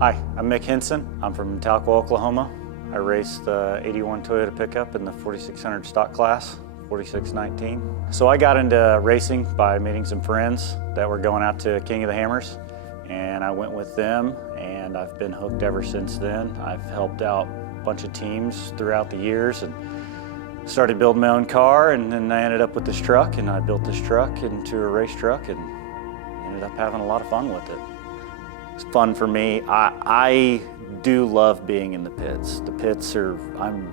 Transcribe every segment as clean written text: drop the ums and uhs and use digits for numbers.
Hi, I'm Mick Henson. I'm from Talco, Oklahoma. I race the 81 Toyota pickup in the 4600 stock class, 4619. So I got into racing by meeting some friends that were going out to King of the Hammers, and I went with them, and I've been hooked ever since then. I've helped out a bunch of teams throughout the years and started building my own car, and then I ended up with this truck, and I built this truck into a race truck and ended up having a lot of fun with it. It's fun for me. I do love being in the pits. The pits are, I'm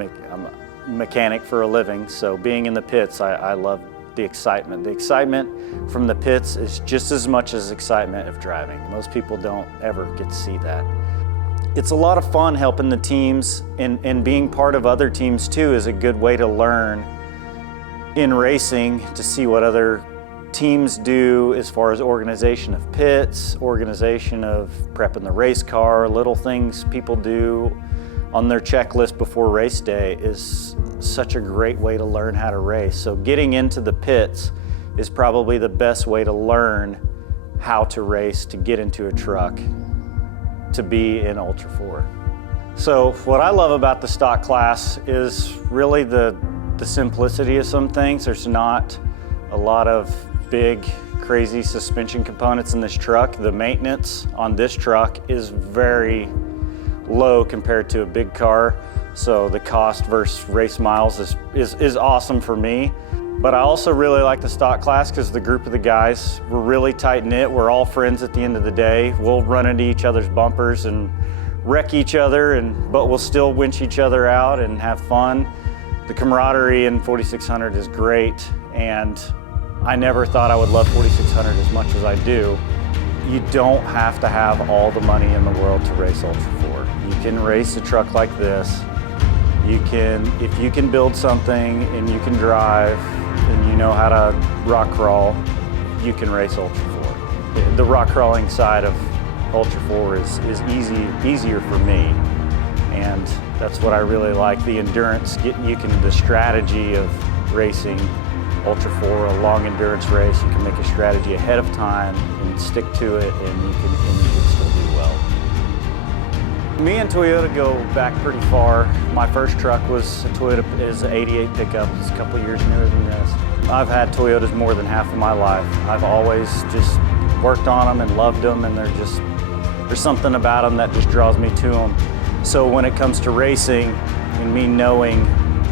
a mechanic for a living, so being in the pits, I love the excitement. The excitement from the pits is just as much as excitement of driving. Most people don't ever get to see that. It's a lot of fun helping the teams, and being part of other teams too is a good way to learn in racing, to see what other teams do as far as organization of pits, organization of prepping the race car, little things people do on their checklist before race day is such a great way to learn how to race. So getting into the pits is probably the best way to learn how to race, to get into a truck, to be in Ultra4. So what I love about the stock class is really the simplicity of some things. There's not a lot of big, crazy suspension components in this truck. The maintenance on this truck is very low compared to a big car. So the cost versus race miles is awesome for me. But I also really like the stock class because the group of the guys, we're really tight-knit. We're all friends at the end of the day. We'll run into each other's bumpers and wreck each other, but we'll still winch each other out and have fun. The camaraderie in 4600 is great, and I never thought I would love 4600 as much as I do. You don't have to have all the money in the world to race Ultra4. You can race a truck like this. If you can build something and you can drive and you know how to rock crawl, you can race Ultra4. The rock crawling side of Ultra4 is easier for me, and that's what I really like. The endurance, the strategy of racing Ultra4, a long endurance race. You can make a strategy ahead of time and stick to it, and you can still do well. Me and Toyota go back pretty far. My first truck was a Toyota, is an 88 pickup. It's a couple years newer than this. I've had Toyotas more than half of my life. I've always just worked on them and loved them, and there's something about them that just draws me to them. So when it comes to racing and me knowing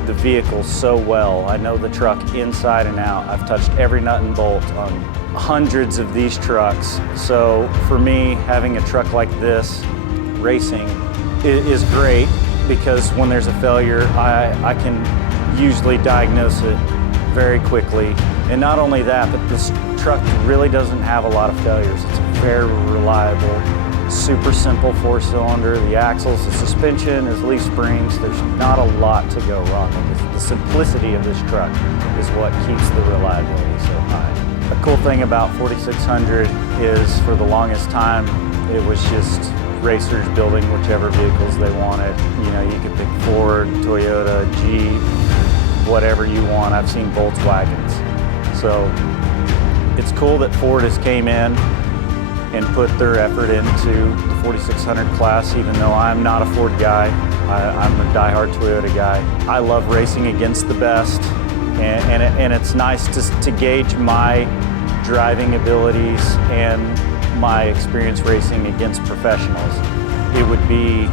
the vehicle so well, I know the truck inside and out. I've touched every nut and bolt on hundreds of these trucks. So for me, having a truck like this, racing, is great because when there's a failure, I can usually diagnose it very quickly. And not only that, but this truck really doesn't have a lot of failures. It's very reliable, super simple four-cylinder. The axles, the suspension, his leaf springs, there's not a lot to go wrong with it. The simplicity of this truck is what keeps the reliability so high. A cool thing about 4600 is for the longest time, it was just racers building whichever vehicles they wanted. You know, you could pick Ford, Toyota, Jeep, whatever you want. I've seen Volkswagens. So it's cool that Ford has came in and put their effort into the 4600 class, even though I'm not a Ford guy. I'm a diehard Toyota guy. I love racing against the best, and it's nice to gauge my driving abilities and my experience racing against professionals. It would be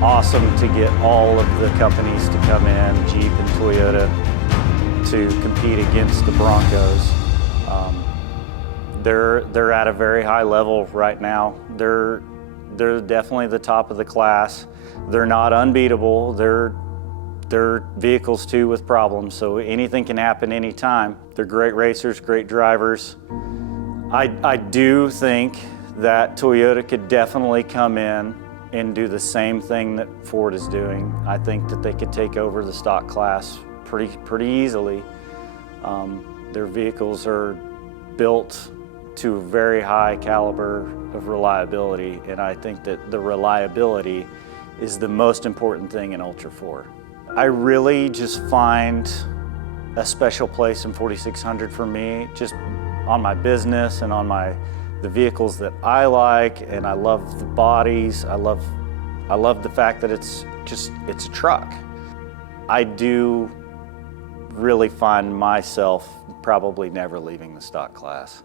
awesome to get all of the companies to come in, Jeep and Toyota, to compete against the Broncos. They're at a very high level right now. They're definitely the top of the class. They're not unbeatable. They're vehicles too with problems, so anything can happen anytime. They're great racers, great drivers. I do think that Toyota could definitely come in and do the same thing that Ford is doing. I think that they could take over the stock class pretty easily. Their vehicles are built to a very high caliber of reliability, and I think that the reliability is the most important thing in Ultra4. I really just find a special place in 4600 for me, just on my business and on my the vehicles that I like, and I love the bodies. I love the fact that it's a truck. I do really find myself probably never leaving the stock class.